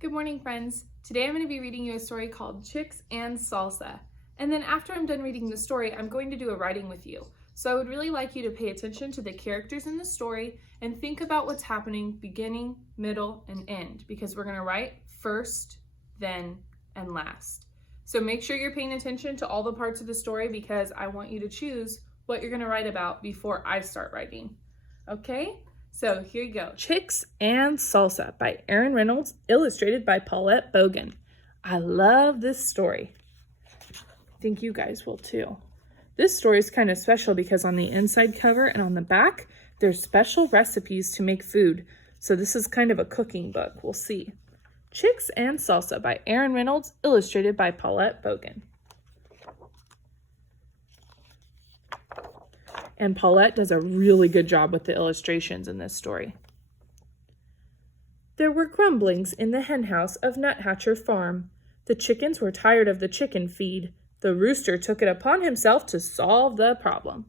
Good morning, friends. Today I'm going to be reading you a story called Chicks and Salsa. And then after I'm done reading the story, I'm going to do a writing with you. So I would really like you to pay attention to the characters in the story and think about what's happening beginning, middle, and end, because we're going to write first, then, and last. So make sure you're paying attention to all the parts of the story because I want you to choose what you're going to write about before I start writing. Okay? So here you go. Chicks and Salsa by Aaron Reynolds, illustrated by Paulette Bogan. I love this story. I think you guys will too. This story is kind of special because on the inside cover and on the back, there's special recipes to make food. So this is kind of a cooking book. We'll see. Chicks and Salsa by Aaron Reynolds, illustrated by Paulette Bogan. And Paulette does a really good job with the illustrations in this story. There were grumblings in the henhouse of Nuthatcher Farm. The chickens were tired of the chicken feed. The rooster took it upon himself to solve the problem.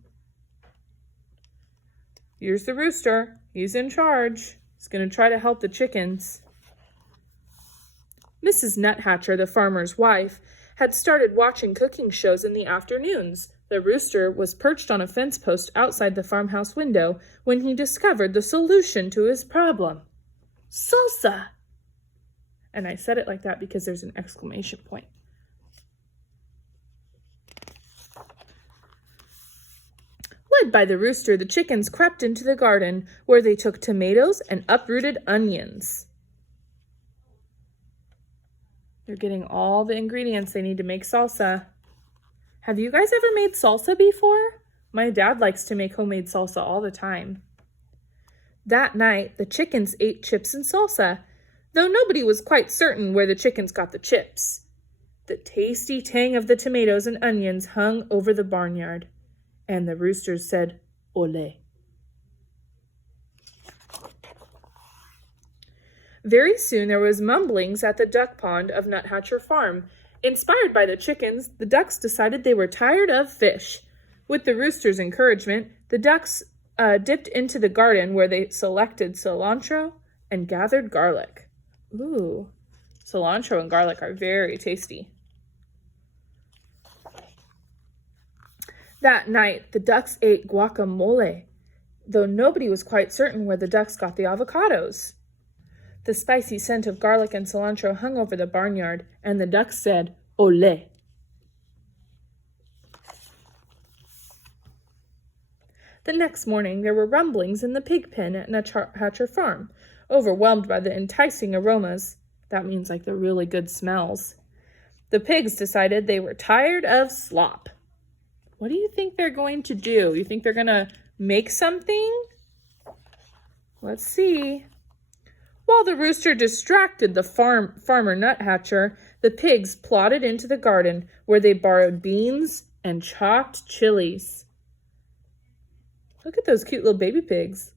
Here's the rooster. He's in charge. He's going to try to help the chickens. Mrs. Nuthatcher, the farmer's wife, had started watching cooking shows in the afternoons. The rooster was perched on a fence post outside the farmhouse window when he discovered the solution to his problem. Salsa! And I said it like that because there's an exclamation point. Led by the rooster, the chickens crept into the garden where they took tomatoes and uprooted onions. They're getting all the ingredients they need to make salsa. Have you guys ever made salsa before? My dad likes to make homemade salsa all the time. That night, the chickens ate chips and salsa, though nobody was quite certain where the chickens got the chips. The tasty tang of the tomatoes and onions hung over the barnyard, and the roosters said, "Ole." Very soon there was mumblings at the duck pond of Nuthatcher Farm. Inspired by the chickens, the ducks decided they were tired of fish. With the rooster's encouragement, the ducks dipped into the garden where they selected cilantro and gathered garlic. Ooh, cilantro and garlic are very tasty. That night, the ducks ate guacamole, though nobody was quite certain where the ducks got the avocados. The spicy scent of garlic and cilantro hung over the barnyard, and the ducks said, "Ole." The next morning, there were rumblings in the pig pen at Nuthatcher Farm. Overwhelmed by the enticing aromas, that means like the really good smells, the pigs decided they were tired of slop. What do you think they're going to do? You think they're going to make something? Let's see. While the rooster distracted the farmer Nuthatcher, the pigs plodded into the garden where they borrowed beans and chopped chilies. Look at those cute little baby pigs.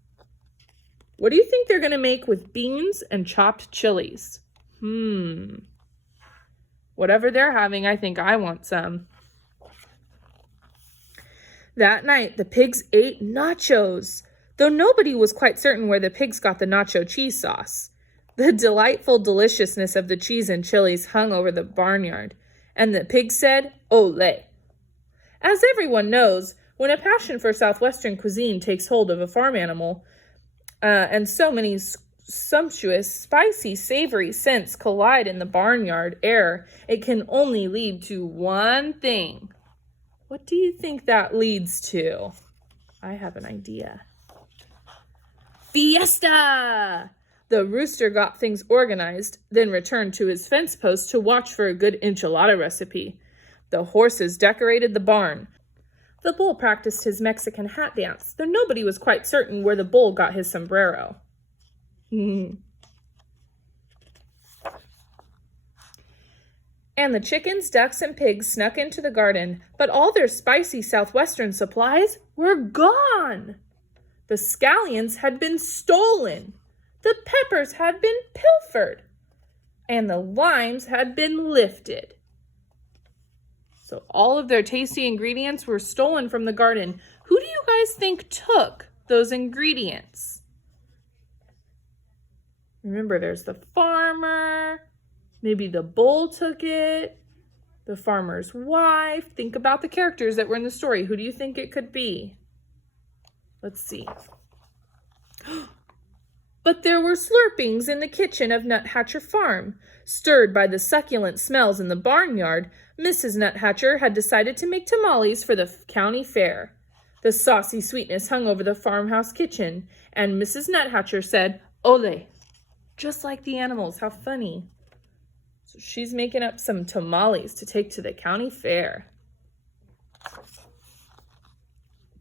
What do you think they're going to make with beans and chopped chilies? Whatever they're having, I think I want some. That night, the pigs ate nachos, though nobody was quite certain where the pigs got the nacho cheese sauce. The delightful deliciousness of the cheese and chilies hung over the barnyard, and the pigs said, "Ole." As everyone knows, when a passion for southwestern cuisine takes hold of a farm animal, and so many sumptuous, spicy, savory scents collide in the barnyard air, it can only lead to one thing. What do you think that leads to? I have an idea. Fiesta! The rooster got things organized, then returned to his fence post to watch for a good enchilada recipe. The horses decorated the barn. The bull practiced his Mexican hat dance, though nobody was quite certain where the bull got his sombrero. And the chickens, ducks, and pigs snuck into the garden, but all their spicy southwestern supplies were gone. The scallions had been stolen, the peppers had been pilfered, and the limes had been lifted. So all of their tasty ingredients were stolen from the garden. Who do you guys think took those ingredients? Remember, there's the farmer, Maybe the bull took it. The farmer's wife. Think about the characters that were in the story. Who do you think it could be? Let's see. But there were slurpings in the kitchen of Nuthatcher Farm. Stirred by the succulent smells in the barnyard, Mrs. Nuthatcher had decided to make tamales for the county fair. The saucy sweetness hung over the farmhouse kitchen, and Mrs. Nuthatcher said, "Ole!" Just like the animals. How funny. So she's making up some tamales to take to the county fair.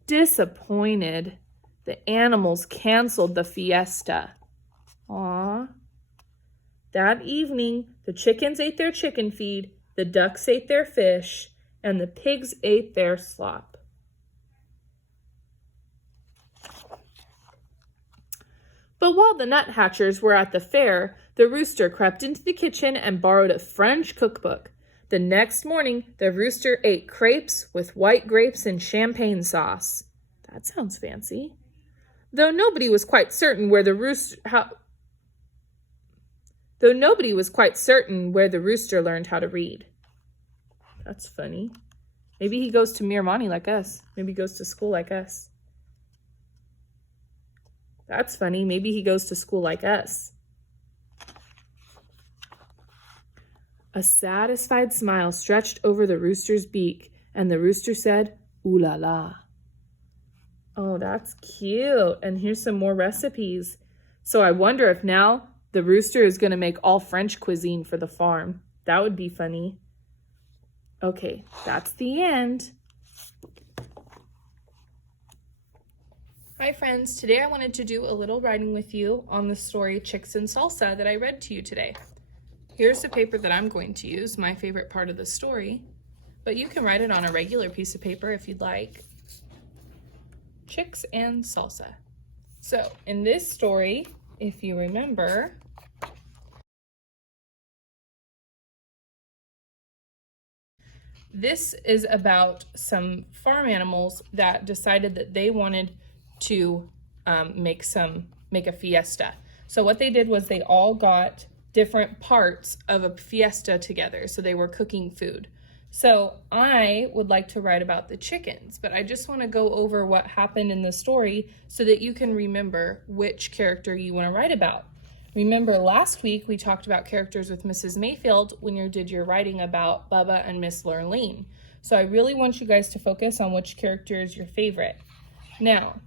Disappointed, the animals canceled the fiesta. Aww. That evening, the chickens ate their chicken feed, the ducks ate their fish, and the pigs ate their slop. But while the Nuthatchers were at the fair, the rooster crept into the kitchen and borrowed a French cookbook. The next morning, the rooster ate crepes with white grapes and champagne sauce. That sounds fancy. Though nobody was quite certain where the rooster learned how to read. That's funny. Maybe he goes to Miramani like us. Maybe he goes to school like us. That's funny. Maybe he goes to school like us. A satisfied smile stretched over the rooster's beak, and the rooster said, "Ooh la la." Oh, that's cute. And here's some more recipes. So I wonder if now the rooster is going to make all French cuisine for the farm. That would be funny. Okay, that's the end. Hi friends, today I wanted to do a little writing with you on the story Chicks and Salsa that I read to you today. Here's the paper that I'm going to use, my favorite part of the story, but you can write it on a regular piece of paper if you'd like. Chicks and Salsa. So in this story, if you remember, this is about some farm animals that decided that they wanted to make a fiesta. So what they did was they all got different parts of a fiesta together. So they were cooking food. So I would like to write about the chickens, but I just want to go over what happened in the story so that you can remember which character you want to write about. Remember last week we talked about characters with Mrs. Mayfield when you did your writing about Bubba and Miss Lurleen. So I really want you guys to focus on which character is your favorite. Now,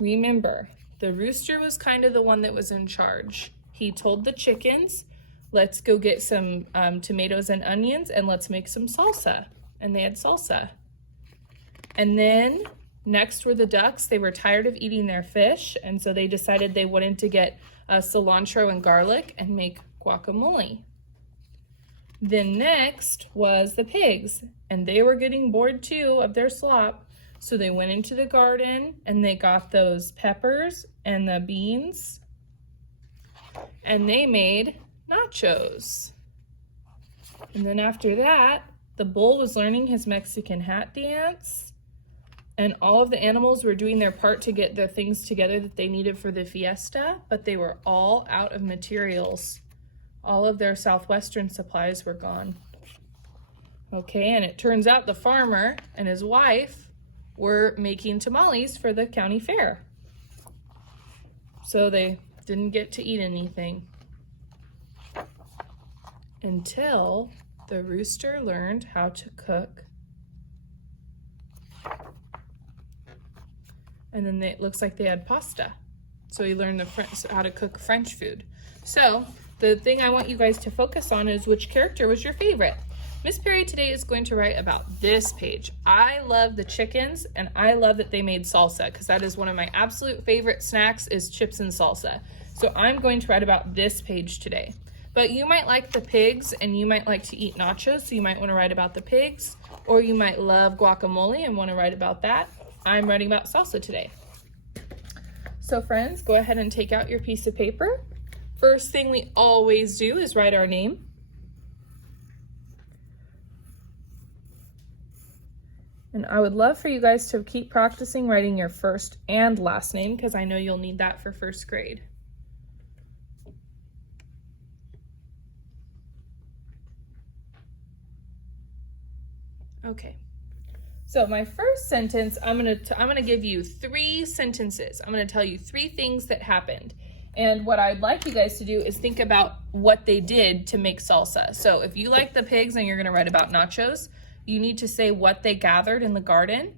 remember, the rooster was kind of the one that was in charge. He told the chickens, let's go get some tomatoes and onions and let's make some salsa. And they had salsa. And then next were the ducks. They were tired of eating their fish, and so they decided they wanted to get cilantro and garlic and make guacamole. Then next was the pigs, and they were getting bored too of their slop. So they went into the garden and they got those peppers and the beans and they made nachos. And then after that, the bull was learning his Mexican hat dance, and all of the animals were doing their part to get the things together that they needed for the fiesta, but they were all out of materials. All of their southwestern supplies were gone. Okay, and it turns out the farmer and his wife were making tamales for the county fair. So they didn't get to eat anything until the rooster learned how to cook. And then it looks like they had pasta. So he learned how to cook French food. So the thing I want you guys to focus on is which character was your favorite. Miss Perry today is going to write about this page. I love the chickens, and I love that they made salsa, because that is one of my absolute favorite snacks is chips and salsa. So I'm going to write about this page today. But you might like the pigs, and you might like to eat nachos, so you might want to write about the pigs, or you might love guacamole and want to write about that. I'm writing about salsa today. So friends, go ahead and take out your piece of paper. First thing we always do is write our name. And I would love for you guys to keep practicing writing your first and last name, because I know you'll need that for first grade. Okay. So my first sentence, I'm gonna give you 3 sentences. I'm gonna tell you 3 things that happened. And what I'd like you guys to do is think about what they did to make salsa. So if you like the pigs and you're gonna write about nachos, you need to say what they gathered in the garden,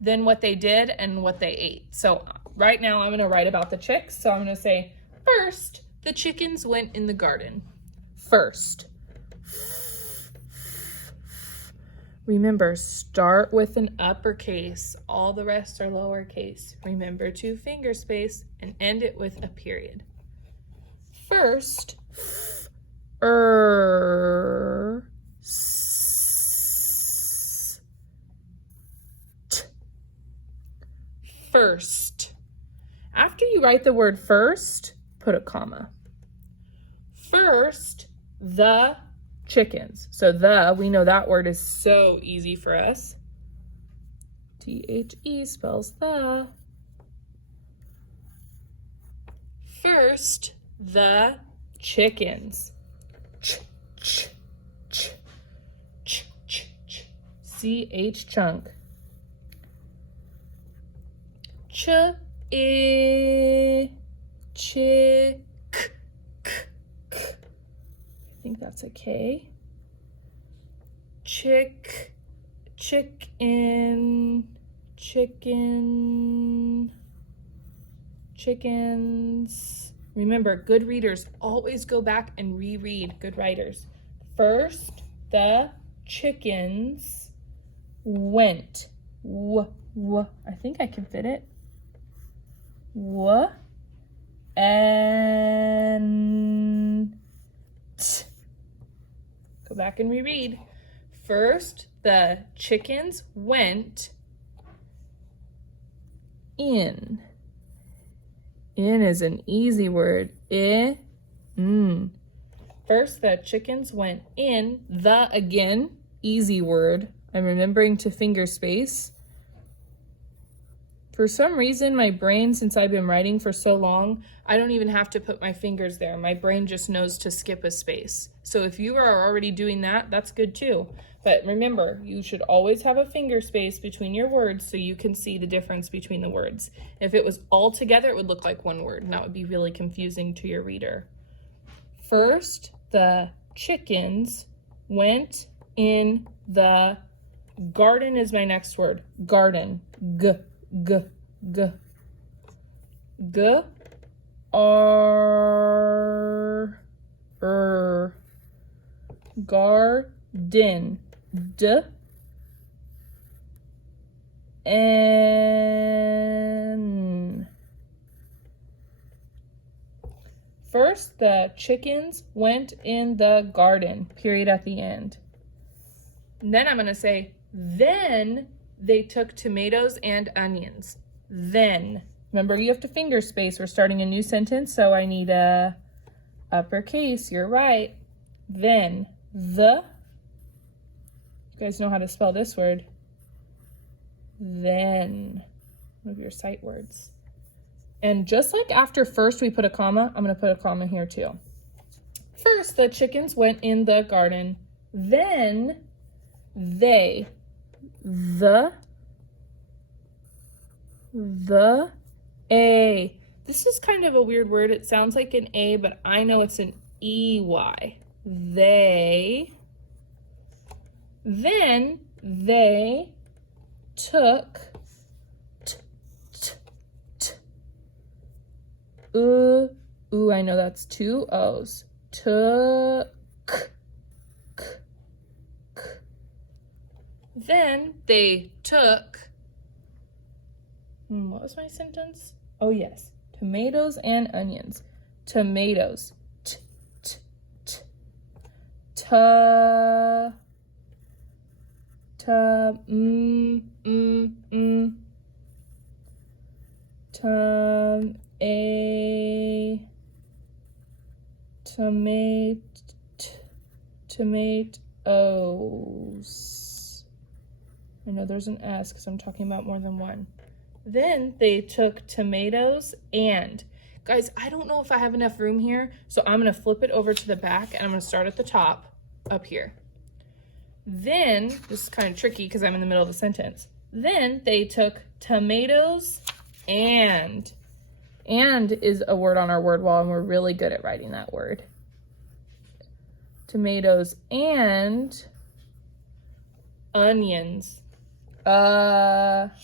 then what they did and what they ate. So right now I'm gonna write about the chicks. So I'm gonna say, first, the chickens went in the garden. First. Remember, start with an uppercase. All the rest are lowercase. Remember to finger space and end it with a period. First, first. After you write the word first, put a comma. First, the chickens. So we know that word is so easy for us. T-H-E spells the. First, the chickens. C-H chunk. Chick. I think that's a K. Chickens. Remember, good readers always go back and reread. Good writers. First, the chickens went. I think I can fit it. And go back and reread. First, the chickens went in. In is an easy word. First, the chickens went in. The, again, easy word. I'm remembering to finger space. For some reason, my brain, since I've been writing for so long, I don't even have to put my fingers there. My brain just knows to skip a space. So if you are already doing that, that's good too. But remember, you should always have a finger space between your words so you can see the difference between the words. If it was all together, it would look like one word, and that would be really confusing to your reader. First, the chickens went in the garden is my next word. Garden. Garden. N. First, the chickens went in the garden, period at the end. And then I'm going to say, then they took tomatoes and onions. Then. Remember, you have to finger space. We're starting a new sentence, so I need a uppercase. You're right. Then. The. You guys know how to spell this word. Then. One of your sight words. And just like after first we put a comma, I'm going to put a comma here too. First, the chickens went in the garden. Then they. The A. This is kind of a weird word. It sounds like an A, but I know it's an E-Y. They. Then they took. Ooh, I know that's 2 O's. Took. Then they took. What was my sentence? Oh, yes. Tomatoes and onions. Tomatoes. Tomatoes. I know there's an S because I'm talking about more than one. Then they took tomatoes and, guys, I don't know if I have enough room here, so I'm going to flip it over to the back and I'm going to start at the top up here. Then, this is kind of tricky because I'm in the middle of a sentence. Then they took tomatoes and is a word on our word wall, and we're really good at writing that word. Tomatoes and onions. Onions.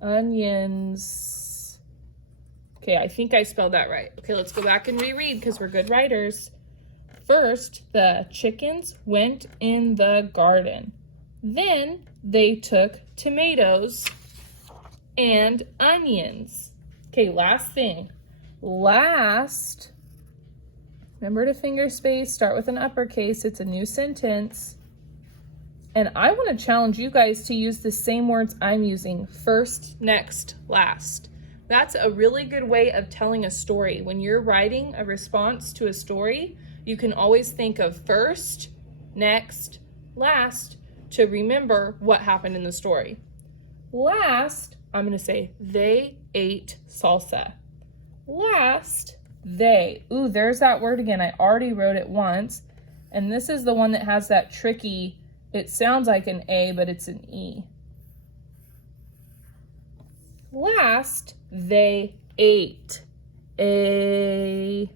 Onions. Okay, I think I spelled that right. Okay, let's go back and reread because we're good writers. First, the chickens went in the garden. Then they took tomatoes and onions. Okay, last thing. Last, remember to finger space, start with an uppercase. It's a new sentence. And I want to challenge you guys to use the same words I'm using. First, next, last. That's a really good way of telling a story. When you're writing a response to a story, you can always think of first, next, last to remember what happened in the story. Last, I'm going to say, they ate salsa. Last, they. Ooh, there's that word again. I already wrote it once. And this is the one that has that tricky, it sounds like an A, but it's an E. Last, they ate. A.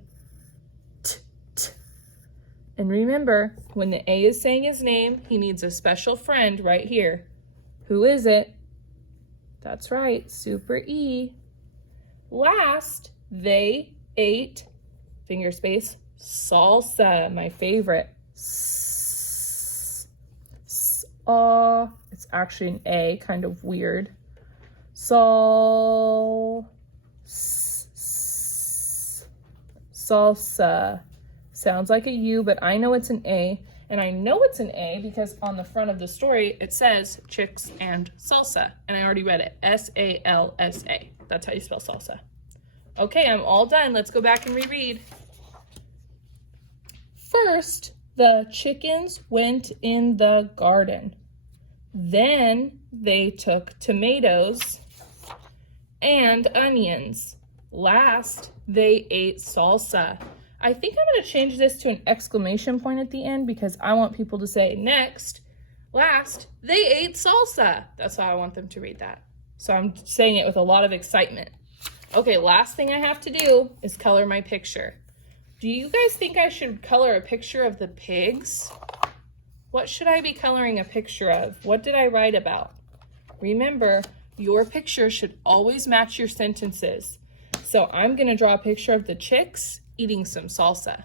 And remember, when the A is saying his name, he needs a special friend right here. Who is it? That's right, super E. Last, they ate, finger space, salsa, my favorite. It's actually an A, kind of weird. Salsa. Sounds like a U, but I know it's an A. And I know it's an A because on the front of the story, it says chicks and salsa. And I already read it, S-A-L-S-A. That's how you spell salsa. Okay, I'm all done. Let's go back and reread. First, the chickens went in the garden. Then they took tomatoes and onions. Last, they ate salsa. I think I'm going to change this to an exclamation point at the end because I want people to say next, last, they ate salsa. That's how I want them to read that. So I'm saying it with a lot of excitement. Okay, last thing I have to do is color my picture. Do you guys think I should color a picture of the pigs? What should I be coloring a picture of? What did I write about? Remember, your picture should always match your sentences. So I'm going to draw a picture of the chicks eating some salsa.